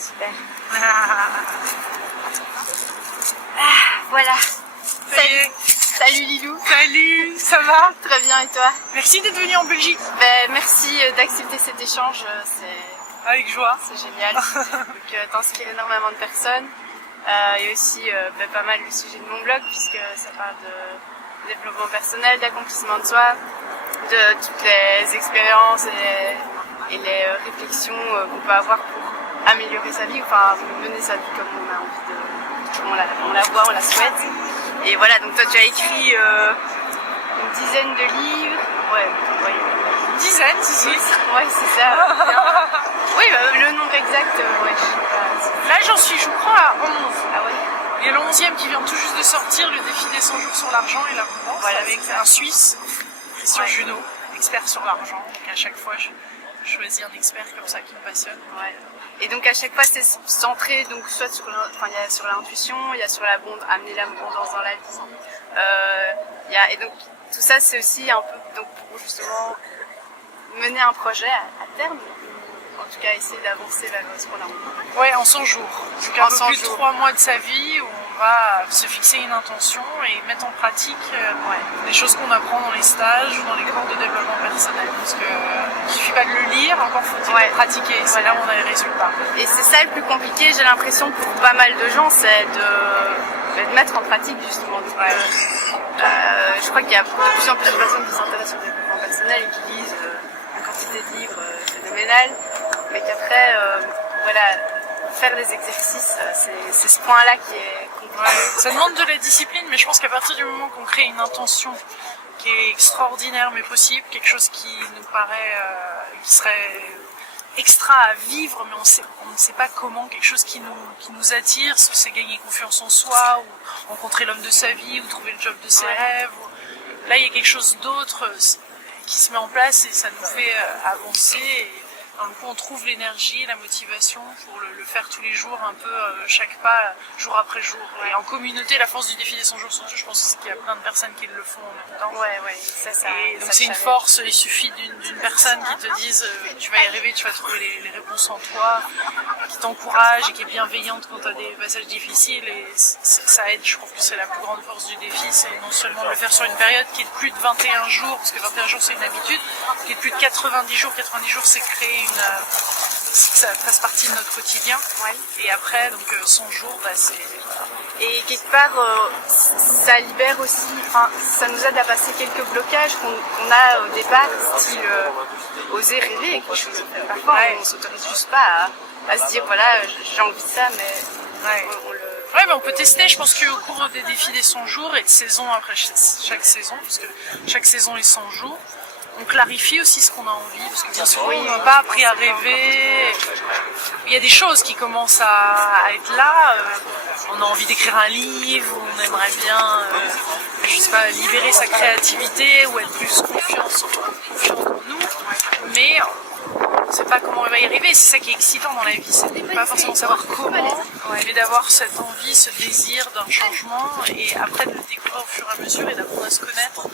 super. Voilà. Salut Lilou. Salut, ça va? Très bien, et toi? Merci d'être venue en Belgique. Merci d'accepter cet échange, Avec joie. c'est génial. Donc t'inspires énormément de personnes. Et aussi pas mal le sujet de mon blog, puisque ça parle de développement personnel, d'accomplissement de soi, de toutes les expériences et les réflexions qu'on peut avoir pour améliorer sa vie, enfin mener sa vie comme on a envie de, comme on la voit, on la souhaite. Et voilà, donc toi tu as écrit une dizaine de livres. Ouais. Une dizaine, si. Ouais, c'est ça. Oui, le nombre exact, ouais, je sais pas. Là, j'en suis, je crois, à 11. Ah ouais. Il y a le 11e qui vient tout juste de sortir, le défi des 100 jours sur l'argent et l'abondance, Voilà, avec un Suisse, Christian Junot, expert sur l'argent. Donc à chaque fois, je choisis un expert comme ça qui me passionne. Ouais. Et donc à chaque fois c'est centré donc soit sur il y a sur l'intuition, il y a sur amener l'abondance dans la vie. Et donc tout ça c'est aussi un peu donc pour justement mener un projet à terme, en tout cas essayer d'avancer vers ce qu'on a envie. Ouais, en 100 jours. Donc un peu plus de 3 mois de sa vie où on va se fixer une intention et mettre en pratique les choses qu'on apprend dans les stages ou dans les cours de développement personnel. Parce que il suffit pas de le lire, encore faut-il le pratiquer. C'est là où on a les résultats. Et c'est ça le plus compliqué, j'ai l'impression pour pas mal de gens, c'est de mettre en pratique justement. Donc, je crois qu'il y a de plus en plus de personnes qui s'intéressent au développement personnel et qui lisent une quantité de livres phénoménale, mais qu'après, faire des exercices, c'est ce point-là qui est compliqué. Ça demande de la discipline, mais je pense qu'à partir du moment qu'on crée une intention qui est extraordinaire mais possible, quelque chose qui nous paraît, qui serait extra à vivre, mais on ne sait pas comment, quelque chose qui nous attire, si c'est gagner confiance en soi, ou rencontrer l'homme de sa vie, ou trouver le job de ses rêves. Là, il y a quelque chose d'autre qui se met en place et ça nous fait avancer. Et dans le coup, on trouve l'énergie, la motivation pour le faire tous les jours, un peu chaque pas, jour après jour. Et en communauté, la force du défi des 100 jours, surtout, je pense qu'il y a plein de personnes qui le font en même temps. Et donc c'est une force, il suffit d'une personne qui te dise tu vas y arriver, tu vas trouver les réponses en toi, qui t'encourage et qui est bienveillante quand tu as des passages difficiles. Et ça aide, je trouve que c'est la plus grande force du défi, c'est non seulement de le faire sur une période qui est de plus de 21 jours, parce que 21 jours c'est une habitude, qui est de plus de 90 jours c'est créer que ça fasse partie de notre quotidien. Et après, donc 100 jours, c'est... Et quelque part, ça libère aussi, ça nous aide à passer quelques blocages qu'on a au départ, style oser rêver quelque chose. Parfois, on s'autorise juste pas à se dire, voilà, j'ai envie de ça, mais mais on peut tester. Je pense qu'au cours des défis des 100 jours et de saison après chaque saison, parce que chaque saison est 100 jours, on clarifie aussi ce qu'on a envie, parce que bien sûr, on n'a pas appris à rêver. Il y a des choses qui commencent à être là. On a envie d'écrire un livre, on aimerait bien, je sais pas, libérer sa créativité ou être plus confiant en nous. Mais on ne sait pas comment on va y arriver. C'est ça qui est excitant dans la vie, c'est de pas forcément savoir comment, mais d'avoir cette envie, ce désir d'un changement et après de le découvrir au fur et à mesure et d'apprendre à se connaître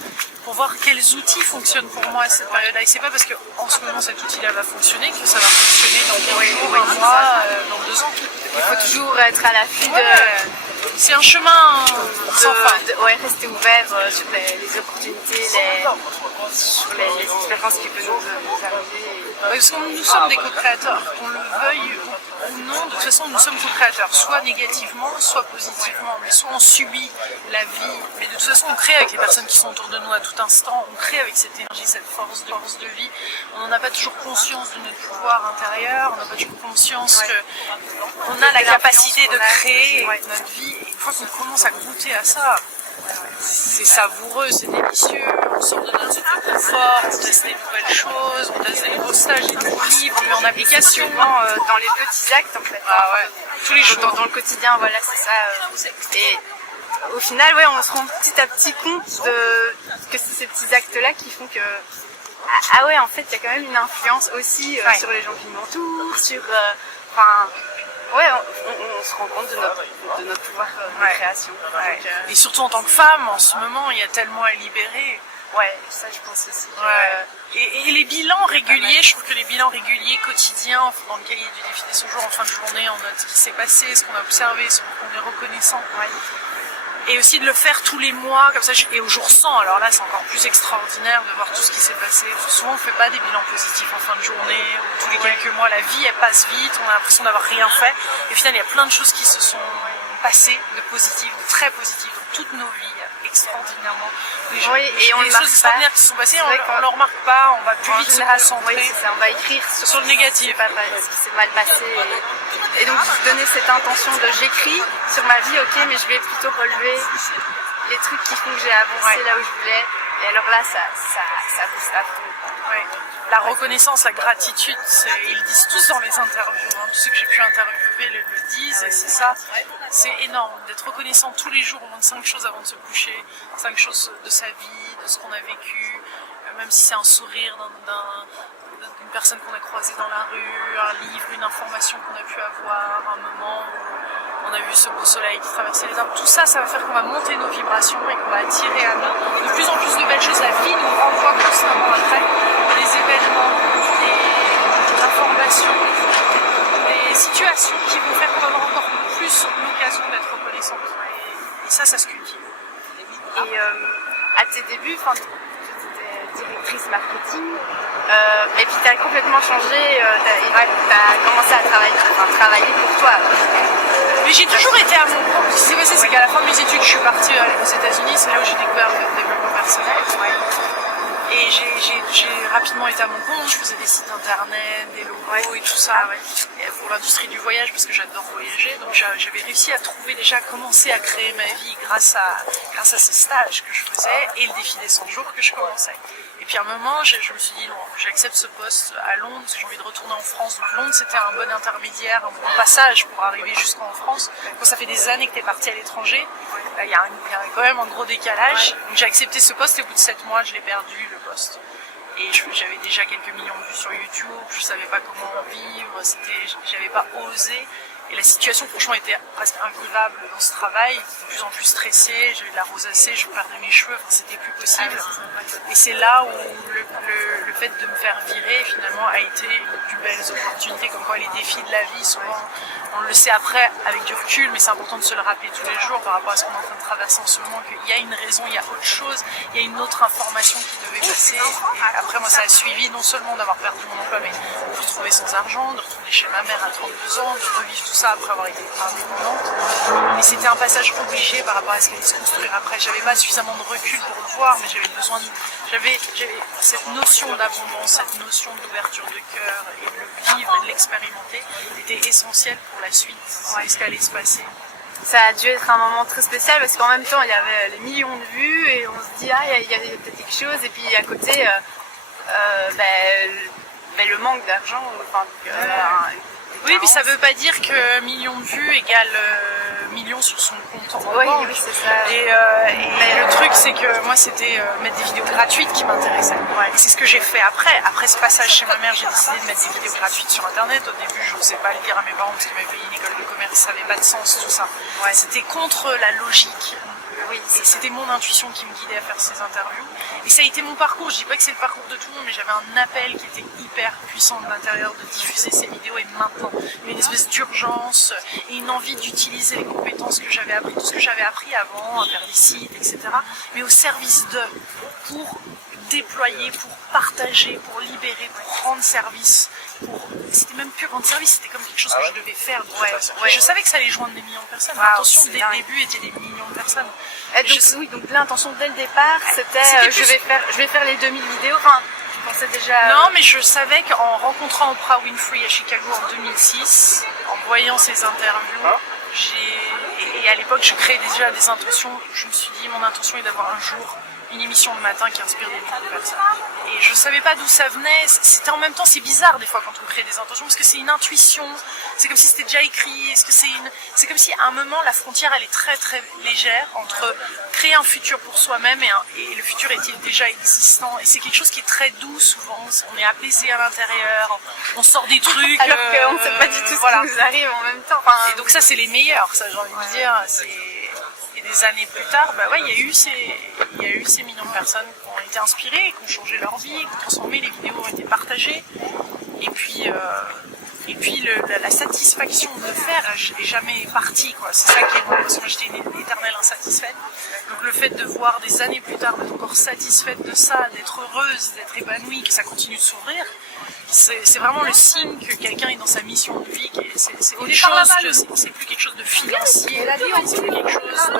pour voir quels outils fonctionnent pour moi à cette période-là. Et c'est pas parce qu'en ce moment cet outil-là va fonctionner que ça va fonctionner dans 15 jours, un mois, dans 2 ans. Il faut toujours être à l'affût de... C'est un chemin sans fin. Rester ouvert sur les opportunités, sur les expériences qui peuvent nous arriver. Parce que nous sommes des co-créateurs, qu'on le veuille ou non, de toute façon nous sommes co-créateurs, soit négativement, soit positivement, mais soit on subit la vie, mais de toute façon on crée avec les personnes qui sont autour de nous à tout instant, on crée avec cette énergie, cette force de vie, on n'en a pas toujours conscience de notre pouvoir intérieur, on n'a pas toujours conscience qu'on a la capacité de créer notre vie, et une fois qu'on commence à goûter à ça, c'est savoureux, c'est délicieux, on sort de notre zone de confort, on teste des nouvelles choses, on teste des nouveaux stages, des nouveaux livres, on met en application. Dans les petits actes en fait. Tous les jours. Dans le quotidien, voilà, c'est ça. Et au final, on se rend petit à petit compte que c'est ces petits actes-là qui font que... en fait, il y a quand même une influence aussi sur les gens qui m'entourent, sur... on se rend compte de notre pouvoir de création. Et surtout en tant que femme, en ce moment, il y a tellement à libérer. Ouais, ça je pense aussi. Et les bilans réguliers, je trouve que les bilans réguliers quotidiens dans le cahier du défi des 100 jours en fin de journée, on note ce qui s'est passé, ce qu'on a observé, ce qu'on est reconnaissant. Et aussi de le faire tous les mois, comme ça, et au jour 100, alors là c'est encore plus extraordinaire de voir tout ce qui s'est passé. Souvent on ne fait pas des bilans positifs en fin de journée, ou tous les quelques mois, la vie elle passe vite, on a l'impression d'avoir rien fait. Et au final il y a plein de choses qui se sont passées, de positives, de très positives, dans toutes nos vies, extraordinairement. Et on les choses extraordinaires qui se sont passées, on ne le remarque pas, on va plus vite se concentrer. On va écrire sur le négatif. Ce qui s'est mal passé. Et donc donner cette intention de j'écris sur ma vie, ok, mais je vais plutôt relever les trucs qui font que j'ai avancé là où je voulais. Et alors là, ça booste à fond. Ouais. La reconnaissance, la gratitude, ils le disent tous dans les interviews. Tous ceux que j'ai pu interviewer le disent, et c'est ça. C'est énorme d'être reconnaissant tous les jours, au moins de 5 choses avant de se coucher, 5 choses de sa vie, de ce qu'on a vécu, même si c'est un sourire d'une personne qu'on a croisée dans la rue, un livre, une information qu'on a pu avoir, un moment où on a vu ce beau soleil qui traversait les arbres. Tout ça, ça va faire qu'on va monter nos vibrations et qu'on va attirer à nous de plus en plus de belles choses. La vie nous renvoie constamment après des événements, des informations, des situations qui vont faire qu'on va avoir encore plus l'occasion d'être reconnaissant. Et ça se cultive. Et à tes débuts, tu étais directrice marketing, et puis tu as complètement changé, tu as commencé à travailler pour toi. Mais j'ai toujours été à mon compte. Ce qui s'est passé, c'est qu'à la fin de mes études, je suis partie aux États-Unis, c'est là où j'ai découvert le développement personnel. Et j'ai rapidement été à mon compte, je faisais des sites internet, des logos et tout ça pour l'industrie du voyage parce que j'adore voyager. Donc j'avais réussi à trouver déjà, commencer à créer ma vie grâce à ces stages que je faisais et le défi des 100 jours que je commençais. Et puis à un moment, je me suis dit, non, j'accepte ce poste à Londres parce que j'ai envie de retourner en France. Donc Londres, c'était un bon intermédiaire, un bon passage pour arriver jusqu'en France. Quand ça fait des années que tu es parti à l'étranger, il y a quand même un gros décalage. Donc j'ai accepté ce poste et au bout de 7 mois, je l'ai perdu, le poste. Et j'avais déjà quelques millions de vues sur YouTube, je savais pas comment en vivre, j'avais pas osé. Et la situation, franchement, était presque invivable dans ce travail. J'étais de plus en plus stressée, j'avais de la rosacée, je perdais mes cheveux, c'était plus possible. Et c'est là où le fait de me faire virer, finalement, a été une des plus belles opportunités. Comme quoi, les défis de la vie, souvent, on le sait après, avec du recul, mais c'est important de se le rappeler tous les jours par rapport à ce qu'on est en train de traverser en ce moment, qu'il y a une raison, il y a autre chose, il y a une autre information qui devait passer. Et après, moi, ça a suivi non seulement d'avoir perdu mon emploi, mais de me retrouver sans argent, de retourner chez ma mère à 32 ans, de revivre tout ça après avoir été indépendante. Mais c'était un passage obligé par rapport à ce qui allait se construire après. J'avais pas suffisamment de recul pour le voir, mais j'avais besoin j'avais cette notion d'abondance, cette notion d'ouverture de cœur et de le vivre et de l'expérimenter était essentielle pour la suite, ce qui allait se passer. Ça a dû être un moment très spécial parce qu'en même temps il y avait les millions de vues et on se dit il y a peut-être quelque chose et puis à côté le manque d'argent. Oui, puis ça veut pas dire que millions de vues égale millions sur son compte en banque. Oui, c'est ça. Et le truc, c'est que moi, c'était mettre des vidéos gratuites qui m'intéressaient. Et c'est ce que j'ai fait après. Après ce passage chez ma mère, j'ai décidé de mettre des vidéos gratuites sur Internet. Au début, je n'osais pas le dire à mes parents parce qu'ils m'avaient payé une école de commerce, ça n'avait pas de sens, tout ça. C'était contre la logique. Oui, c'était mon intuition qui me guidait à faire ces interviews. Et ça a été mon parcours. Je dis pas que c'est le parcours de tout le monde, mais j'avais un appel qui était hyper puissant de l'intérieur de diffuser ces vidéos et maintenant. Il y avait une espèce d'urgence et une envie d'utiliser les compétences que j'avais appris, tout ce que j'avais appris avant, à faire des sites, etc. Mais au service pour déployer, pour partager, pour libérer, pour rendre service. C'était même plus rendre service, c'était comme quelque chose que je devais faire de toute façon. Je savais que ça allait joindre des millions de personnes. L'intention dès le début était des millions de personnes. Donc l'intention dès le départ, c'était je vais faire les 2000 vidéos. Enfin, je pensais déjà. Non, mais je savais qu'en rencontrant Oprah Winfrey à Chicago en 2006, en voyant ses interviews, et à l'époque je créais déjà des intentions. Je me suis dit, mon intention est d'avoir un jour une émission le matin qui inspire des millions de personnes. Et je savais pas d'où ça venait. C'était en même temps, c'est bizarre des fois quand on crée des intentions parce que c'est une intuition. C'est comme si c'était déjà écrit. C'est comme si à un moment la frontière elle est très très légère entre créer un futur pour soi-même et le futur est-il déjà existant. Et c'est quelque chose qui est très doux souvent. On est apaisé à l'intérieur. On sort des trucs. Alors qu'on ne sait pas du tout ce qui nous arrive en même temps. Et donc ça c'est les meilleurs. Ça j'ai envie de dire. Et des années plus tard, bah ouais, il y a eu ces millions de personnes qui ont été inspirées, qui ont changé leur vie, qui ont transformé, les vidéos ont été partagées. Et puis la satisfaction de le faire est jamais partie, quoi. C'est ça qui est bon, parce que moi j'étais une éternelle insatisfaite. Donc le fait de voir des années plus tard d'être encore satisfaite de ça, d'être heureuse, d'être épanouie, que ça continue de s'ouvrir, c'est vraiment le signe que quelqu'un est dans sa mission de vie. C'est plus quelque chose de financier, c'est plus quelque chose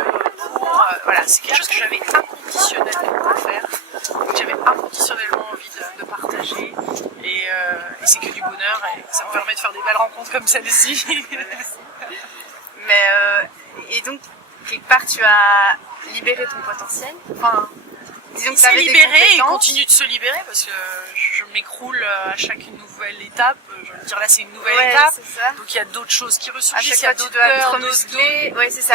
voilà, c'est quelque chose que j'avais inconditionnellement à faire, que j'avais inconditionnellement envie de partager, et c'est que du bonheur, et ça me permet de faire des belles rencontres comme celle-ci. Mais et donc quelque part tu as libéré ton potentiel. Enfin, disons que tu avais des libéré, il compétences. continue de se libérer parce que je m'écroule à chaque nouvelle étape. Je veux dire, là c'est une nouvelle Ouais, étape, c'est ça. donc il y a d'autres choses qui À ressurgissent, chaque il y a fois tu d'autres dois peurs, te d'autres muscler. Ouais, c'est ça.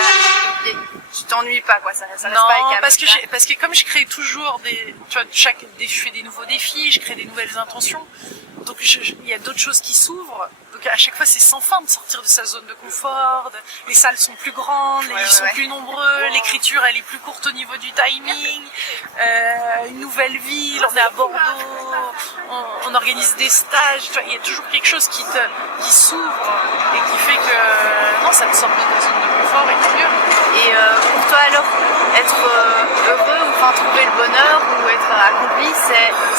Et tu t'ennuies pas, quoi. Ça reste non, pas avec un parce mec, parce que comme je crée toujours tu vois, je fais des nouveaux défis, je crée des nouvelles intentions, donc il y a d'autres choses qui s'ouvrent. Donc à chaque fois c'est sans fin de sortir de sa zone de confort. Les salles sont plus grandes, les livres sont plus nombreux, l'écriture elle est plus courte au niveau du timing. Une nouvelle ville, on est à Bordeaux, on organise des stages. Tu vois, il y a toujours quelque chose qui s'ouvre et qui fait que non, ça me sort de ta zone de confort et tant mieux. Et pour toi alors, être heureux ou enfin trouver le bonheur ou être accompli,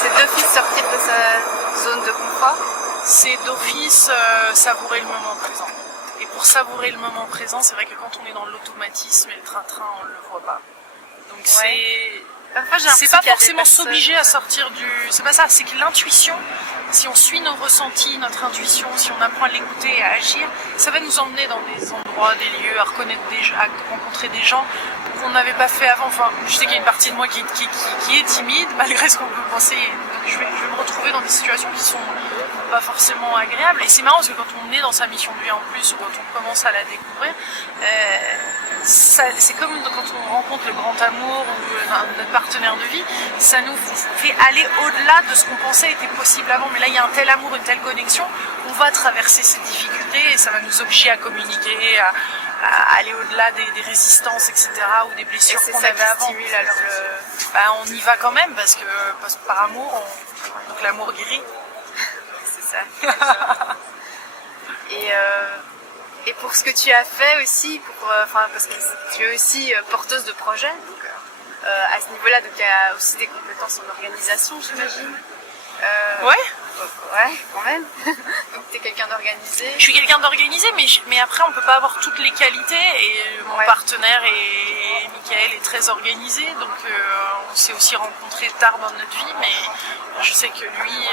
c'est d'office sortir de sa zone de confort. C'est d'office savourer le moment présent. Et pour savourer le moment présent, c'est vrai que quand on est dans l'automatisme et le train-train, on le voit pas. Donc Parfois, j'ai c'est l'impression pas qu'il y a des forcément personnes- s'obliger à sortir du... C'est pas ça, c'est que l'intuition, si on suit nos ressentis, notre intuition, si on apprend à l'écouter et à agir, ça va nous emmener dans des endroits, des lieux, à reconnaître à rencontrer des gens qu'on n'avait pas fait avant. Enfin, je sais qu'il y a une partie de moi qui est timide, malgré ce qu'on peut penser. Donc je vais me retrouver dans des situations qui sont pas forcément agréables. Et c'est marrant parce que quand on est dans sa mission de vie en plus, ou quand on commence à la découvrir, c'est comme quand on rencontre le grand amour ou notre partenaire de vie, ça nous fait aller au-delà de ce qu'on pensait était possible avant. Mais là, il y a un tel amour, une telle connexion, on va traverser ces difficultés et ça va nous obliger à communiquer, à aller au-delà des résistances, etc., ou des blessures Et c'est qu'on ça avait qui avant. stimule alors On y va quand même parce que par amour, donc l'amour guérit. c'est ça. Et pour ce que tu as fait aussi, parce que tu es aussi porteuse de projets, donc à ce niveau-là, donc il y a aussi des compétences en organisation, j'imagine. Ouais. Ouais, quand même. Donc tu es quelqu'un d'organisé. Je suis quelqu'un d'organisé, mais après on peut pas avoir toutes les qualités et mon partenaire et Michael est très organisé, donc on s'est aussi rencontrés tard dans notre vie, mais je sais que lui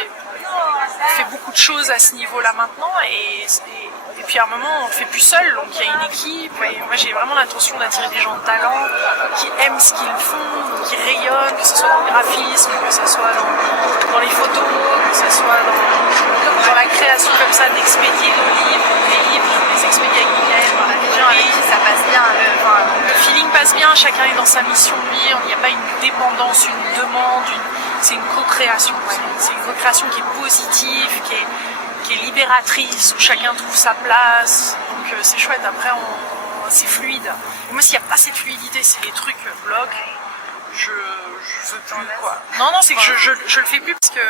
fait beaucoup de choses à ce niveau-là maintenant et puis à un moment on le fait plus seul, donc il y a une équipe et moi j'ai vraiment l'intention d'attirer des gens de talent qui aiment ce qu'ils font, qui rayonnent, que ce soit dans le graphisme, que ce soit dans les photos, que ce soit dans la création comme ça, d'expédier les livres, les expédier avec Michael, Voilà, les gens avec qui ça passe bien. le feeling passe bien, chacun est dans sa mission de vie, il n'y a pas une dépendance, une demande, c'est une co-création. C'est une co-création qui est positive, qui est libératrice, où chacun trouve sa place. Donc c'est chouette, après c'est fluide. Et moi s'il n'y a pas cette fluidité, si les trucs bloquent, je veux plus quoi. Non, c'est que je le fais plus parce que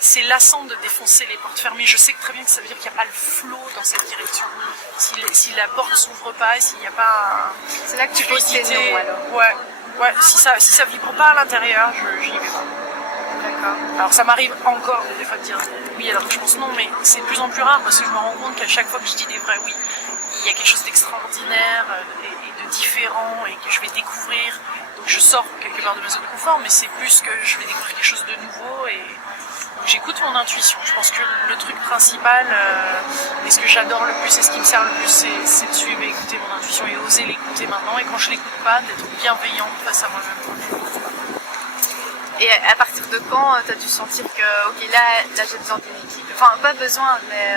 c'est lassant de défoncer les portes fermées. Je sais que très bien que ça veut dire qu'il n'y a pas le flow dans cette direction. Si la porte s'ouvre pas, s'il n'y a pas C'est là que tu poses tes noms alors. Ouais, si ça vibre pas à l'intérieur, j'y vais pas. D'accord. Alors ça m'arrive encore des fois de dire oui alors que je pense non, mais c'est de plus en plus rare parce que je me rends compte qu'à chaque fois que je dis des vrais oui, il y a quelque chose d'extraordinaire et de différent et que je vais découvrir. Donc je sors quelque part de ma zone de confort, mais c'est plus que je vais découvrir quelque chose de nouveau et donc j'écoute mon intuition. Je pense que le truc principal et ce que j'adore le plus et ce qui me sert le plus, c'est de suivre et écouter mon intuition et oser l'écouter maintenant. Et quand je l'écoute pas, d'être bienveillante face à moi-même. Et à partir de quand tu as dû sentir que, ok, là j'ai besoin d'une équipe. Enfin, pas besoin, mais...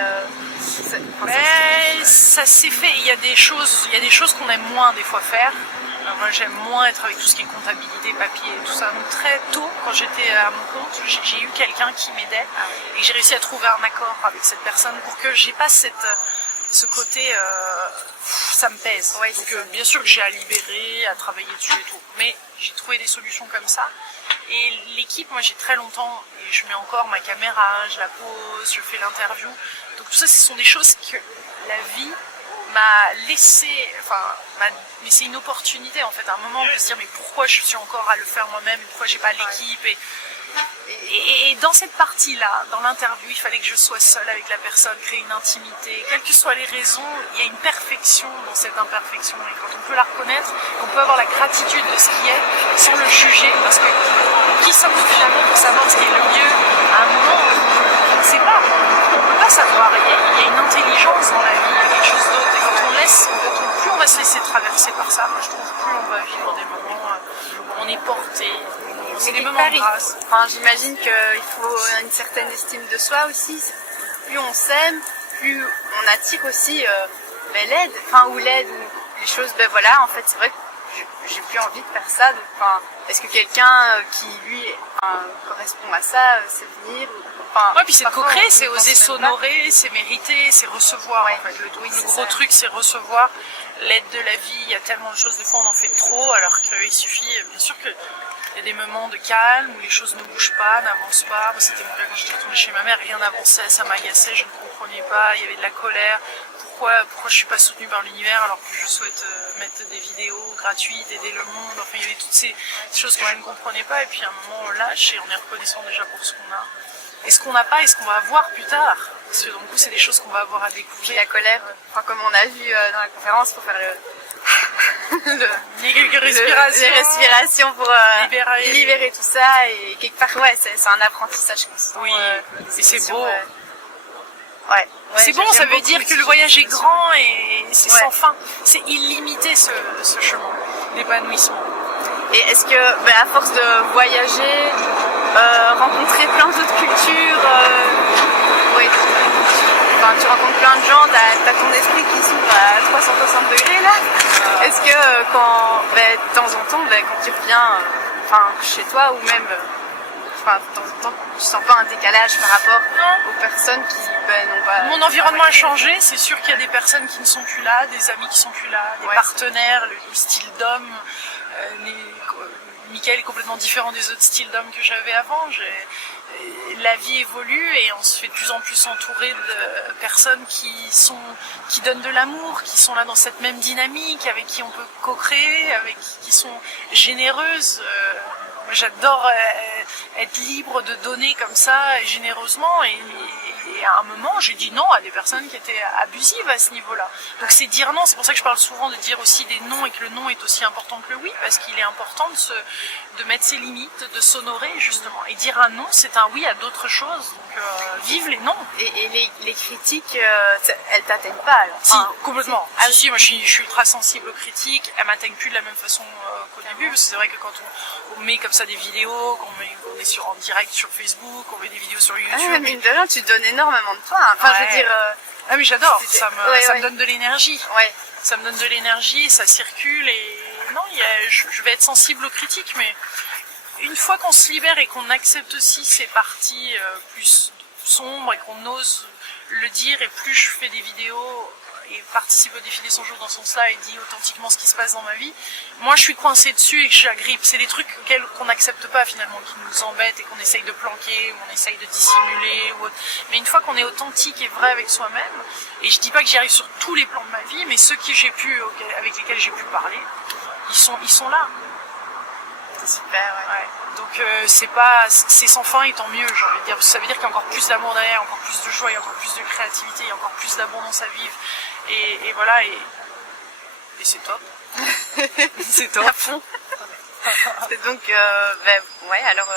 Ça s'est fait. Il y a des choses qu'on aime moins des fois faire. Moi, j'aime moins être avec tout ce qui est comptabilité, papier et tout ça. Donc très tôt, quand j'étais à mon compte, j'ai eu quelqu'un qui m'aidait et j'ai réussi à trouver un accord avec cette personne pour que j'ai pas ce côté, ça me pèse. Ouais, donc bien sûr que j'ai à libérer, à travailler dessus et tout, mais j'ai trouvé des solutions comme ça. Et l'équipe, moi j'ai très longtemps, et je mets encore ma caméra, je la pose, je fais l'interview. Donc tout ça, ce sont des choses que la vie m'a laissé, mais c'est une opportunité en fait. À un moment, on peut se dire mais pourquoi je suis encore à le faire moi-même, pourquoi j'ai pas l'équipe et dans cette partie-là, dans l'interview, il fallait que je sois seule avec la personne, créer une intimité. Quelles que soient les raisons, il y a une perfection dans cette imperfection. Et quand on peut la reconnaître, on peut avoir la gratitude de ce qui est, sans le juger. Parce que qui sommes-nous finalement pour savoir ce qui est le mieux? À un moment, on ne sait pas. On ne peut pas savoir. Il y a une intelligence dans la vie, il y a quelque chose d'autre. Et plus on va se laisser traverser par ça, moi je trouve, plus on va vivre des moments où on est porté. C'est des moments de grâce. Enfin, j'imagine qu'il faut une certaine estime de soi aussi. Plus on s'aime, plus on attire aussi l'aide, ou les choses. Ben voilà, en fait, c'est vrai que j'ai plus envie de faire ça. Est-ce que quelqu'un qui lui correspond à ça, c'est venir? Ouais, puis c'est de co-créer, c'est oser s'honorer, c'est mériter, c'est recevoir. En fait. Le gros truc, c'est recevoir l'aide de la vie. Il y a tellement de choses, des fois on en fait trop, alors qu'il suffit, bien sûr que. Il y a des moments de calme où les choses ne bougent pas, n'avancent pas. C'était mon cas quand j'étais retournée chez ma mère, rien n'avançait, ça m'agaçait, je ne comprenais pas, il y avait de la colère. Pourquoi je suis pas soutenue par l'univers alors que je souhaite mettre des vidéos gratuites, aider le monde. Enfin, il y avait toutes ces choses que je ne comprenais pas. Et puis à un moment, on lâche et on est reconnaissant déjà pour ce qu'on a. Et ce qu'on n'a pas et ce qu'on va avoir plus tard. Parce que du coup, c'est des choses qu'on va avoir à découvrir. Puis la colère, comme on a vu dans la conférence, pour faire les respirations pour libérer tout ça. Et quelque part, c'est un apprentissage constant. Oui, et c'est beau. Ouais, c'est bon, ça veut dire que le voyage est grand et c'est sans fin. C'est illimité ce chemin d'épanouissement. Et est-ce que, à force de voyager, rencontrer plein d'autres cultures, tu rencontres plein de gens, t'as ton esprit qui s'ouvre à 360 degrés là. Est-ce que de temps en temps, quand tu reviens chez toi ou même de temps en temps, tu sens pas un décalage par rapport aux personnes qui n'ont pas... Mon environnement a changé, c'est sûr qu'il y a des personnes qui ne sont plus là, des amis qui sont plus là, des partenaires, le style d'homme, Mickaël est complètement différent des autres styles d'hommes que j'avais avant. La vie évolue et on se fait de plus en plus entourer de personnes qui donnent de l'amour, qui sont là dans cette même dynamique, avec qui on peut co-créer, qui sont généreuses. Moi, j'adore être libre de donner comme ça, généreusement. Et à un moment, j'ai dit non à des personnes qui étaient abusives à ce niveau-là. Donc c'est dire non, c'est pour ça que je parle souvent de dire aussi des non et que le non est aussi important que le oui, parce qu'il est important de mettre ses limites, de s'honorer justement. Et dire un non, c'est un oui à d'autres choses. Donc vive les non. Et les critiques, elles t'atteignent pas alors? Si, complètement. Si, moi je suis ultra sensible aux critiques, elles m'atteignent plus de la même façon qu'au début, parce que c'est vrai que quand on met comme ça des vidéos, qu'on est en direct sur Facebook, on met des vidéos sur YouTube. Mine de rien, tu donnes énormément de toi. Je veux dire... Ah mais j'adore, ça me donne de l'énergie. Ouais. Ça me donne de l'énergie, ça circule et non, je vais être sensible aux critiques, mais une fois qu'on se libère et qu'on accepte aussi ces parties plus sombres et qu'on ose le dire, et plus je fais des vidéos et participe au défi des 100 jours dans son cela et dit authentiquement ce qui se passe dans ma vie, moi je suis coincée dessus et que j'agrippe. C'est des trucs qu'on n'accepte pas finalement, qui nous embêtent et qu'on essaye de planquer, ou on essaye de dissimuler ou autre. Mais une fois qu'on est authentique et vrai avec soi-même, et je dis pas que j'y arrive sur tous les plans de ma vie, mais ceux avec lesquels j'ai pu parler, ils sont là. C'est super, ouais. Donc c'est sans fin et tant mieux, j'ai envie de dire, parce que ça veut dire qu'il y a encore plus d'amour derrière, encore plus de joie, il y a encore plus de créativité, il y a encore plus d'abondance à vivre. Et voilà, et c'est top. C'est top. À fond. Et donc, alors...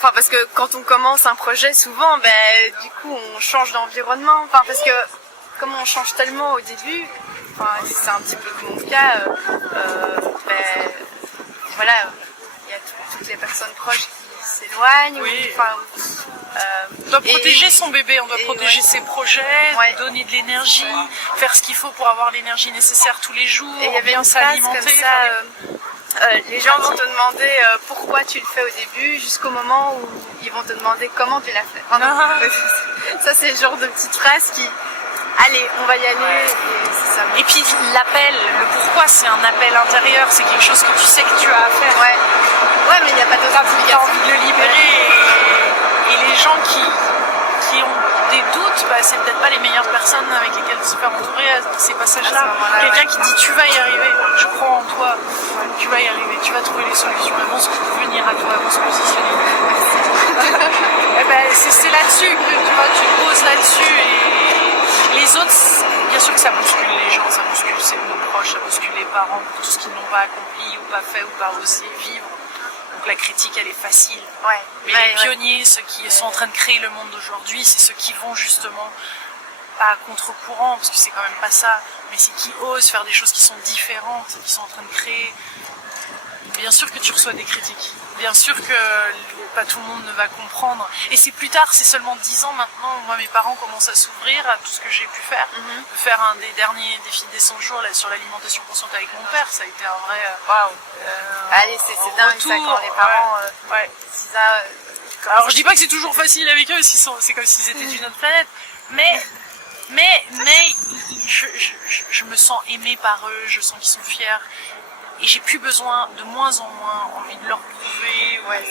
parce que quand on commence un projet, souvent, du coup, on change d'environnement. Parce que, comme on change tellement au début, c'est un petit peu mon cas, voilà, il y a toutes les personnes proches qui s'éloignent. Oui. On doit protéger son bébé, on doit protéger ses projets, donner de l'énergie, faire ce qu'il faut pour avoir l'énergie nécessaire tous les jours, et il y avait bien s'alimenter. Comme ça, les gens vont te demander pourquoi tu le fais au début, jusqu'au moment où ils vont te demander comment tu l'as fait. Ça, c'est le genre de petites phrases qui allez, on va y aller. Ouais. Et c'est ça. Et puis l'appel, le pourquoi, c'est un appel intérieur, c'est quelque chose que tu sais que tu as à faire. Ouais, ouais, mais il n'y a pas d'autre Tu as explication. envie de le libérer et les gens qui ont des doutes, bah, c'est peut-être pas les meilleures personnes avec lesquelles se faire entourer à ces passages-là. À ce moment-là, Quelqu'un ouais. qui dit tu vas y arriver, je crois en toi, tu vas y arriver, tu vas trouver les solutions, elles vont venir à toi, elles vont se positionner. Et ben, c'est là-dessus que tu te poses là-dessus et les autres, bien sûr que ça bouscule les gens, ça bouscule nos proches, ça bouscule les parents pour tout ce qu'ils n'ont pas accompli ou pas fait ou pas osé vivre. Donc la critique elle est facile. Ouais. Mais les pionniers, ceux qui sont en train de créer le monde d'aujourd'hui, c'est ceux qui vont justement pas à contre-courant, parce que c'est quand même pas ça, mais c'est qui osent faire des choses qui sont différentes, qui sont en train de créer. Bien sûr que tu reçois des critiques, bien sûr que pas tout le monde ne va comprendre. Et c'est plus tard, c'est seulement 10 ans maintenant, moi mes parents commencent à s'ouvrir à tout ce que j'ai pu faire. De faire un des derniers défis des 100 jours là, sur l'alimentation consciente avec mon père, ça a été un vrai Allez, c'est dingue ça quand les parents disent ça. Alors je dis pas que c'est toujours facile avec eux, c'est comme s'ils étaient d'une autre planète, mais je me sens aimée par eux, je sens qu'ils sont fiers. Et j'ai plus besoin, de moins en moins, envie de leur prouver. Ouais,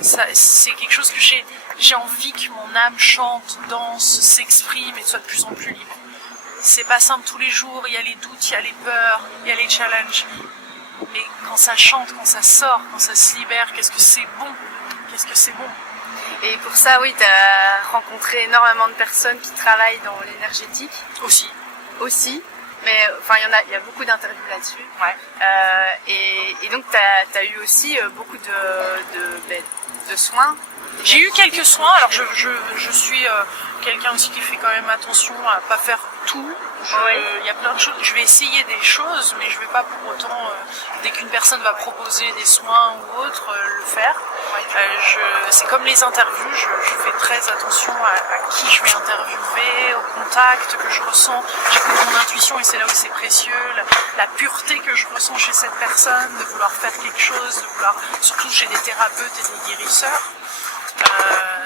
c'est ça. C'est quelque chose que j'ai envie que mon âme chante, danse, s'exprime et soit de plus en plus libre. C'est pas simple tous les jours, il y a les doutes, il y a les peurs, il y a les challenges. Mais quand ça chante, quand ça sort, quand ça se libère, qu'est-ce que c'est bon? Qu'est-ce que c'est bon? Et pour ça, oui, tu as rencontré énormément de personnes qui travaillent dans l'énergétique. Aussi. Mais enfin, il y a beaucoup d'interviews là-dessus. Ouais. Et donc, tu as eu aussi beaucoup de soins. J'ai eu quelques soins. Alors, je suis quelqu'un aussi qui fait quand même attention à pas faire tout. Il y a plein de choses. Je vais essayer des choses, mais je vais pas pour autant, dès qu'une personne va proposer des soins ou autre, le faire. C'est comme les interviews, je fais très attention à qui je vais interviewer, au contact que je ressens. J'écoute mon intuition et c'est là où c'est précieux, la pureté que je ressens chez cette personne, de vouloir faire quelque chose, de vouloir, surtout chez des thérapeutes et des guérisseurs.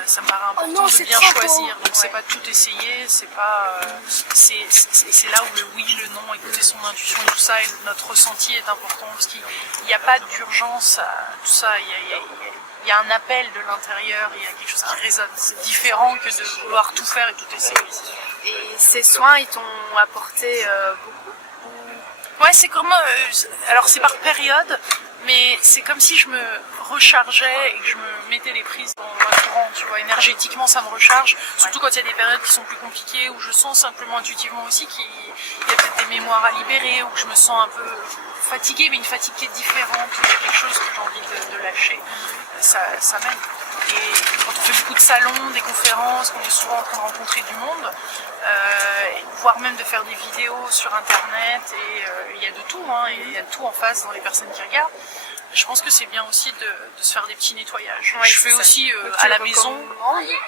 Ça me paraît important de bien choisir, donc c'est pas tout essayer, c'est pas c'est là où le oui, le non, écouter son intuition et tout ça, et notre ressenti est important parce qu'il n'y a pas d'urgence à tout ça, il y a un appel de l'intérieur, il y a quelque chose qui résonne, c'est différent que de vouloir tout faire et tout essayer. Et ces soins, ils t'ont apporté beaucoup? Ouais, c'est comme alors c'est par période, mais c'est comme si je me rechargeais et que je me mettais les prises dans un courant, tu vois, énergétiquement ça me recharge, surtout quand il y a des périodes qui sont plus compliquées, où je sens simplement intuitivement aussi qu'il y a peut-être des mémoires à libérer, ou que je me sens un peu fatiguée, mais une fatigue qui est différente, où il y a quelque chose que j'ai envie de lâcher, ça m'aide. Et quand on fait beaucoup de salons, des conférences, qu'on est souvent en train de rencontrer du monde, voire même de faire des vidéos sur internet, et il y a de tout, il y a de tout en face dans les personnes qui regardent. Je pense que c'est bien aussi de se faire des petits nettoyages. Ouais, je fais aussi à la maison.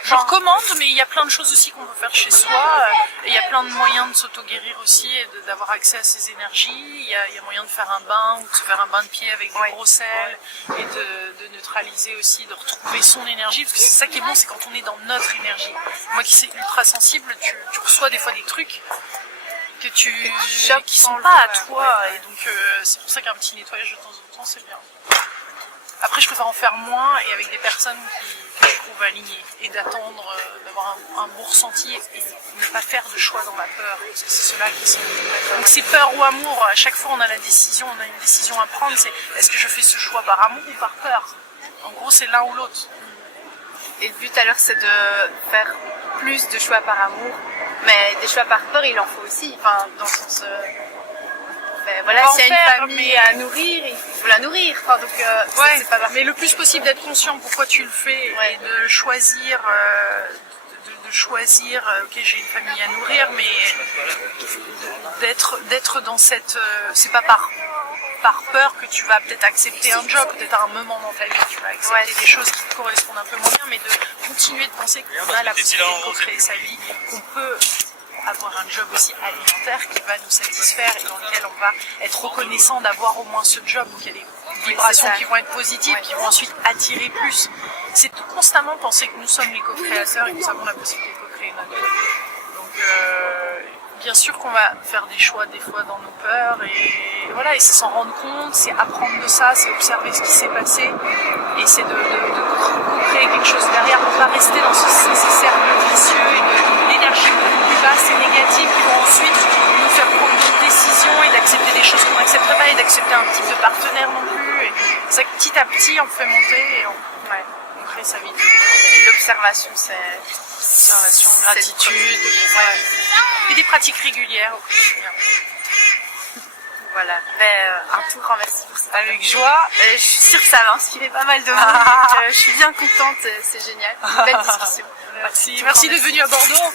Je Enfin, recommande, mais il y a plein de choses aussi qu'on peut faire chez soi. Et il y a plein de moyens de s'auto-guérir aussi et d'avoir accès à ces énergies. Il y a moyen de faire un bain ou de se faire un bain de pied avec des gros sels et de neutraliser aussi, de retrouver son énergie. Parce que c'est ça qui est bon, c'est quand on est dans notre énergie. Moi qui suis ultra sensible, tu reçois des fois des trucs qui sont pas à toi. Et donc c'est pour ça qu'un petit nettoyage de temps en temps, c'est bien. Après, je préfère en faire moins et avec des personnes que je trouve alignées et d'attendre d'avoir un bon ressenti et ne pas faire de choix dans la peur, parce que c'est ceux-là qui sont... Donc c'est peur ou amour, à chaque fois on a une décision à prendre, c'est est-ce que je fais ce choix par amour ou par peur? En gros, c'est l'un ou l'autre. Et le but alors, c'est de faire plus de choix par amour, mais des choix par peur, il en faut aussi, enfin, dans le sens... voilà, s'il y a une famille à nourrir, il faut la nourrir. Enfin, donc, c'est pas mais le plus possible d'être conscient pourquoi tu le fais et de choisir, ok, j'ai une famille à nourrir, mais d'être dans cette, c'est pas par peur que tu vas peut-être accepter un job, peut-être à un moment dans ta vie tu vas accepter des choses qui te correspondent un peu moins bien, mais de continuer de penser qu'on a la possibilité de co-créer sa vie, qu'on peut avoir un job aussi alimentaire qui va nous satisfaire et dans lequel on va être reconnaissant d'avoir au moins ce job. Donc il y a des vibrations qui vont être positives, qui vont ensuite attirer plus. C'est constamment penser que nous sommes les co-créateurs et que nous avons la possibilité de co-créer notre vie. Donc bien sûr qu'on va faire des choix des fois dans nos peurs et voilà, et c'est s'en rendre compte, c'est apprendre de ça, c'est observer ce qui s'est passé et c'est de créer quelque chose derrière pour pas rester dans ces cercles vicieux et de l'énergie beaucoup plus basse et négative qui vont ensuite nous faire prendre d'autres décisions et d'accepter des choses qu'on n'accepterait pas et d'accepter un type de partenaire non plus. Et c'est ça que petit à petit on fait monter et on crée sa vie. L'observation, Observation, gratitude, et des pratiques régulières au quotidien. Voilà, un tout grand merci pour ça. Avec joie. Je suis sûre que ça va inspirer pas mal de monde, donc je suis bien contente, c'est génial. Une belle discussion. Merci d'être venu à Bordeaux.